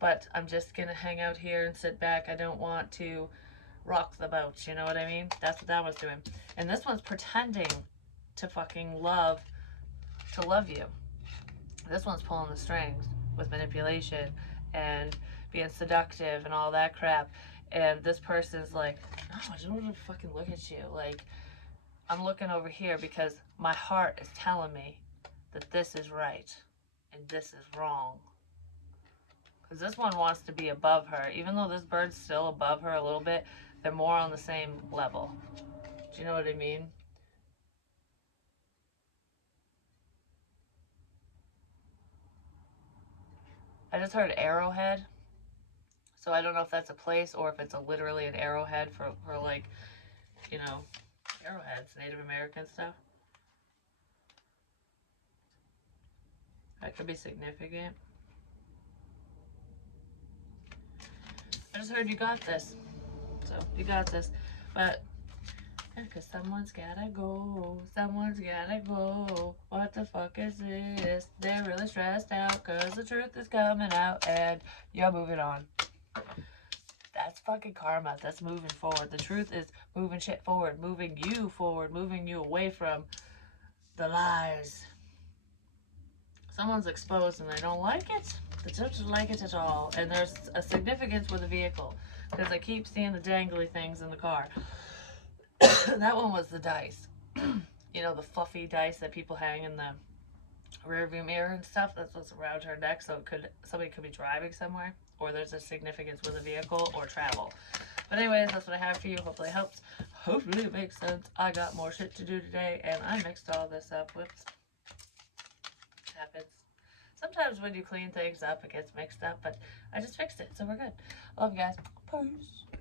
But I'm just going to hang out here and sit back. I don't want to rock the boat, you know what I mean? That's what that one's doing. And this one's pretending to fucking love you. This one's pulling the strings with manipulation and being seductive and all that crap. And this person's like, no, I don't want to fucking look at you. Like, I'm looking over here because my heart is telling me that this is right and this is wrong. Because this one wants to be above her. Even though this bird's still above her a little bit, they're more on the same level. Do you know what I mean? I just heard arrowhead. So I don't know if that's a place or if it's literally an arrowhead for like, you know, arrowheads, Native American stuff. That could be significant. I just heard you got this. So, you got this. But, yeah, because someone's gotta go. Someone's gotta go. What the fuck is this? They're really stressed out because the truth is coming out and you're moving on. That's fucking karma. That's moving forward. The truth is moving shit forward. Moving you forward. Moving you away from the lies. someone's exposed and they don't like it. They don't like it at all. And there's a significance with the vehicle because I keep seeing the dangly things in the car. That one was the dice. You know, the fluffy dice that people hang in the rear view mirror and stuff. That's what's around her neck. So somebody could be driving somewhere, or there's a significance with a vehicle or travel. But anyways, that's what I have for you. Hopefully it helps. Hopefully it makes sense. I got more shit to do today, and I mixed all this up. Whoops. Happens. Sometimes when you clean things up, it gets mixed up, but I just fixed it, so we're good. Love you guys. Peace.